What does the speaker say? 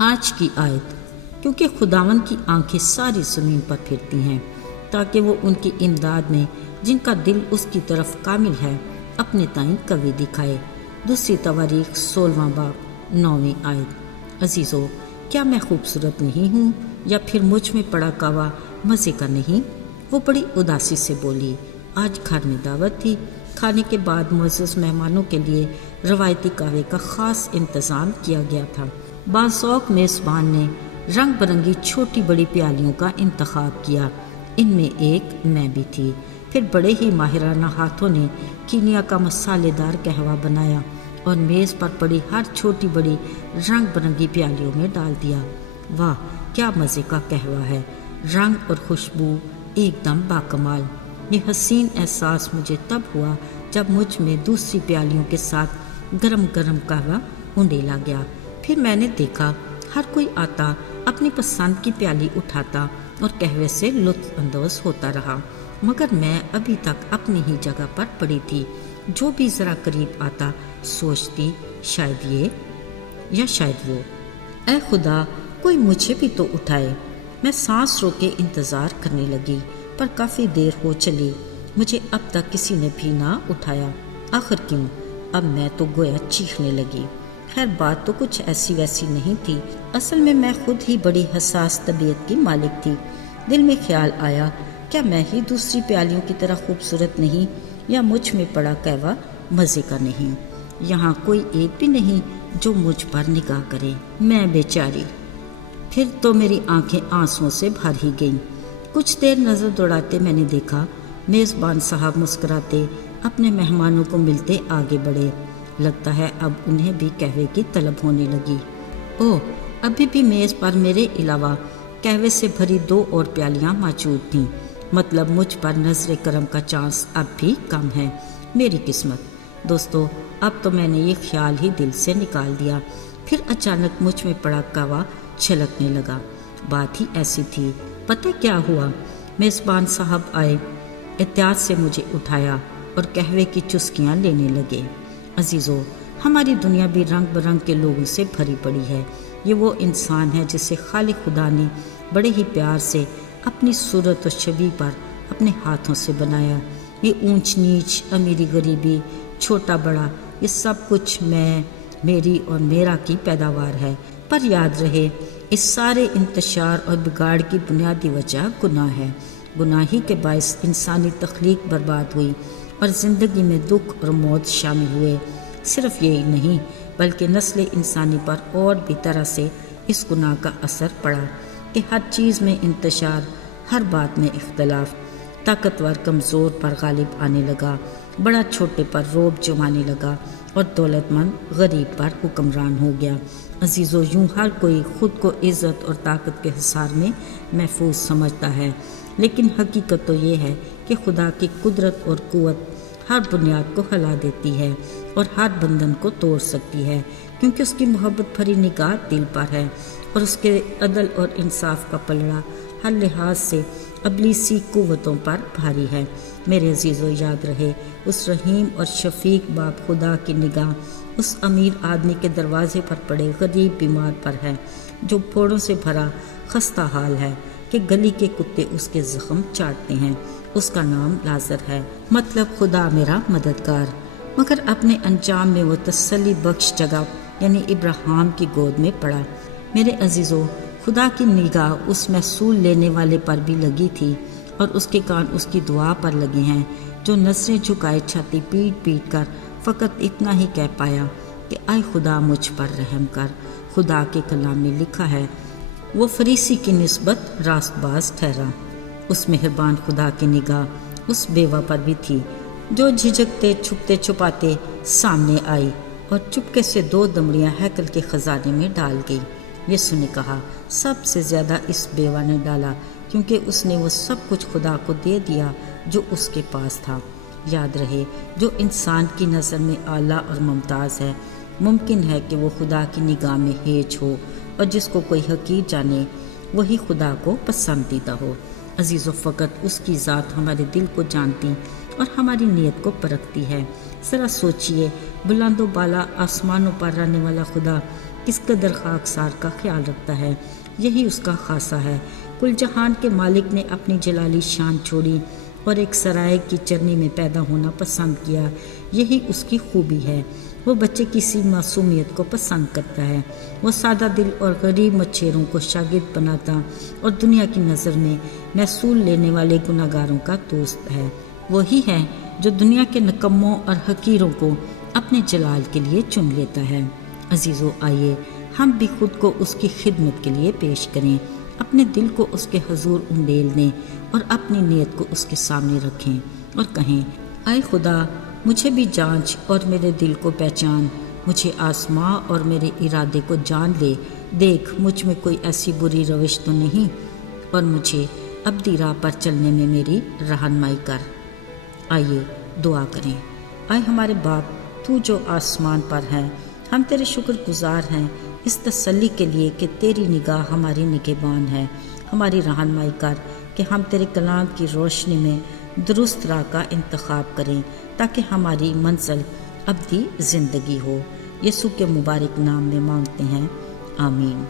آج کی آیت، کیونکہ خداوند کی آنکھیں ساری زمین پر پھرتی ہیں تاکہ وہ ان کی امداد میں جن کا دل اس کی طرف کامل ہے اپنے تائیں قوی دکھائے۔ دوسری تواریخ 16واں باب 9ویں آیت۔ عزیزو، کیا میں خوبصورت نہیں ہوں یا پھر مجھ میں پڑا کعوہ مزے کا نہیں؟ وہ بڑی اداسی سے بولی۔ آج گھر میں دعوت تھی۔ کھانے کے بعد معزز مہمانوں کے لیے روایتی قہوے کا خاص انتظام کیا گیا تھا۔ باذوق میزبان نے رنگ برنگی چھوٹی بڑی پیالیوں کا انتخاب کیا، ان میں ایک میں بھی تھی۔ پھر بڑے ہی ماہرانہ ہاتھوں نے کینیا کا مسالے دار قہوہ بنایا اور میز پر پڑی ہر چھوٹی بڑی رنگ برنگی پیالیوں میں ڈال دیا۔ واہ، کیا مزے کا قہوہ ہے! رنگ اور خوشبو ایک دم باکمال۔ یہ حسین احساس مجھے تب ہوا جب مجھ میں دوسری پیالیوں کے ساتھ گرم گرم قہوہ انڈیلا گیا۔ پھر میں نے دیکھا ہر کوئی آتا، اپنی پسند کی پیالی اٹھاتا اور قہوے سے لطف اندوز ہوتا رہا، مگر میں ابھی تک اپنی ہی جگہ پر پڑی تھی۔ جو بھی ذرا قریب آتا سوچتی شاید یہ یا شاید وہ، اے خدا کوئی مجھے بھی تو اٹھائے۔ میں سانس روکے انتظار کرنے لگی، پر کافی دیر ہو چلی، مجھے اب تک کسی نے بھی نہ اٹھایا۔ آخر کیوں؟ اب میں تو گویا چیخنے لگی۔ خیر بات تو کچھ ایسی ویسی نہیں تھی، اصل میں خود ہی بڑی حساس طبیعت کی مالک تھی۔ دل میں خیال آیا، کیا میں ہی دوسری پیالیوں کی طرح خوبصورت نہیں، یا مجھ میں پڑا قہوہ مزے کا نہیں؟ یہاں کوئی ایک بھی نہیں جو مجھ پر نگاہ کرے، میں بیچاری۔ پھر تو میری آنکھیں آنسوؤں سے بھر ہی گئیں۔ کچھ دیر نظر دوڑاتے میں نے دیکھا میزبان صاحب مسکراتے اپنے مہمانوں کو ملتے آگے بڑھے۔ لگتا ہے اب انہیں بھی قہوے کی طلب ہونے لگی۔ اوہ، ابھی بھی میز پر میرے علاوہ قہوے سے بھری 2 اور پیالیاں موجود تھیں، مطلب مجھ پر نظر کرم کا چانس اب بھی کم ہے۔ میری قسمت۔ دوستو، اب تو میں نے یہ خیال ہی دل سے نکال دیا۔ پھر اچانک مجھ میں پڑا قہوہ چھلکنے لگا۔ بات ہی ایسی تھی۔ پتہ کیا ہوا؟ میزبان صاحب آئے، احتیاط سے مجھے اٹھایا اور قہوے کی چسکیاں لینے لگے۔ عزیزو، ہماری دنیا بھی رنگ برنگ کے لوگوں سے بھری پڑی ہے۔ یہ وہ انسان ہے جسے خالق خدا نے بڑے ہی پیار سے اپنی صورت و شبیہ پر اپنے ہاتھوں سے بنایا۔ یہ اونچ نیچ، امیری غریبی، چھوٹا بڑا، یہ سب کچھ میں، میری اور میرا کی پیداوار ہے۔ پر یاد رہے، اس سارے انتشار اور بگاڑ کی بنیادی وجہ گناہ ہے۔ گناہ ہی کے باعث انسانی تخلیق برباد ہوئی اور زندگی میں دکھ اور موت شامل ہوئے۔ صرف یہی نہیں بلکہ نسل انسانی پر اور بھی طرح سے اس گناہ کا اثر پڑا کہ ہر چیز میں انتشار، ہر بات میں اختلاف، طاقتور کمزور پر غالب آنے لگا، بڑا چھوٹے پر رعب جمانے لگا اور دولت مند غریب پر حکمران ہو گیا۔ عزیزو، یوں ہر کوئی خود کو عزت اور طاقت کے حصار میں محفوظ سمجھتا ہے، لیکن حقیقت تو یہ ہے کہ خدا کی قدرت اور قوت ہر بنیاد کو ہلا دیتی ہے اور ہر بندھن کو توڑ سکتی ہے، کیونکہ اس کی محبت بھری نگاہ دل پر ہے اور اس کے عدل اور انصاف کا پلڑا ہر لحاظ سے ابلیسی قوتوں پر بھاری ہے۔ میرے عزیزو، یاد رہے، اس رحیم اور شفیق باپ خدا کی نگاہ اس امیر آدمی کے دروازے پر پڑے غریب بیمار پر ہے، جو پھوڑوں سے بھرا خستہ حال ہے کہ گلی کے کتے اس کے زخم چاٹتے ہیں۔ اس کا نام لازر ہے، مطلب خدا میرا مددگار۔ مگر اپنے انجام میں وہ تسلی بخش جگہ یعنی ابراہیم کی گود میں پڑا۔ میرے عزیزو، خدا کی نگاہ اس محصول لینے والے پر بھی لگی تھی اور اس کے کان اس کی دعا پر لگے ہیں، جو نظریں جھکائے چھاتی پیٹ پیٹ کر فقط اتنا ہی کہہ پایا کہ اے خدا مجھ پر رحم کر۔ خدا کے کلام میں لکھا ہے، وہ فریسی کی نسبت راست باز ٹھہرا۔ اس مہربان خدا کی نگاہ اس بیوہ پر بھی تھی، جو جھجکتے چھپتے چھپاتے سامنے آئی اور چپکے سے 2 دمڑیاں ہیکل کے خزانے میں ڈال گئی۔ یسوع نے کہا، سب سے زیادہ اس بیوہ نے ڈالا، کیونکہ اس نے وہ سب کچھ خدا کو دے دیا جو اس کے پاس تھا۔ یاد رہے، جو انسان کی نظر میں اعلیٰ اور ممتاز ہے، ممکن ہے کہ وہ خدا کی نگاہ میں ہیچ ہو، اور جس کو کوئی حقیر جانے وہی خدا کو پسندیدہ ہو۔ عزیزو، فقط اس کی ذات ہمارے دل کو جانتی اور ہماری نیت کو پرکھتی ہے۔ ذرا سوچئے بلند و بالا آسمانوں پر رہنے والا خدا کس قدر خاکسار کا خیال رکھتا ہے، یہی اس کا خاصہ ہے۔ کل جہان کے مالک نے اپنی جلالی شان چھوڑی اور ایک سرائے کی چرنی میں پیدا ہونا پسند کیا، یہی اس کی خوبی ہے۔ وہ بچے کی سی معصومیت کو پسند کرتا ہے، وہ سادہ دل اور غریب مچھیروں کو شاگرد بناتا اور دنیا کی نظر میں محصول لینے والے گناہگاروں کا دوست ہے۔ وہی ہے جو دنیا کے نکموں اور حقیروں کو اپنے جلال کے لیے چن لیتا ہے۔ عزیزو، آئیے ہم بھی خود کو اس کی خدمت کے لیے پیش کریں، اپنے دل کو اس کے حضور انڈیل دیں اور اپنی نیت کو اس کے سامنے رکھیں اور کہیں، اے خدا مجھے بھی جانچ اور میرے دل کو پہچان، مجھے آزما اور میرے ارادے کو جان لے، دیکھ مجھ میں کوئی ایسی بری روش تو نہیں اور مجھے ابدی راہ پر چلنے میں میری رہنمائی کر۔ آئیے دعا کریں۔ اے ہمارے باپ، تو جو آسمان پر ہے، ہم تیرے شکر گزار ہیں اس تسلی کے لیے کہ تیری نگاہ ہماری نگہبان ہے۔ ہماری رہنمائی کر کہ ہم تیرے کلام کی روشنی میں درست راہ کا انتخاب کریں تاکہ ہماری منزل ابدی زندگی ہو۔ یسوع کے مبارک نام میں مانگتے ہیں، آمین۔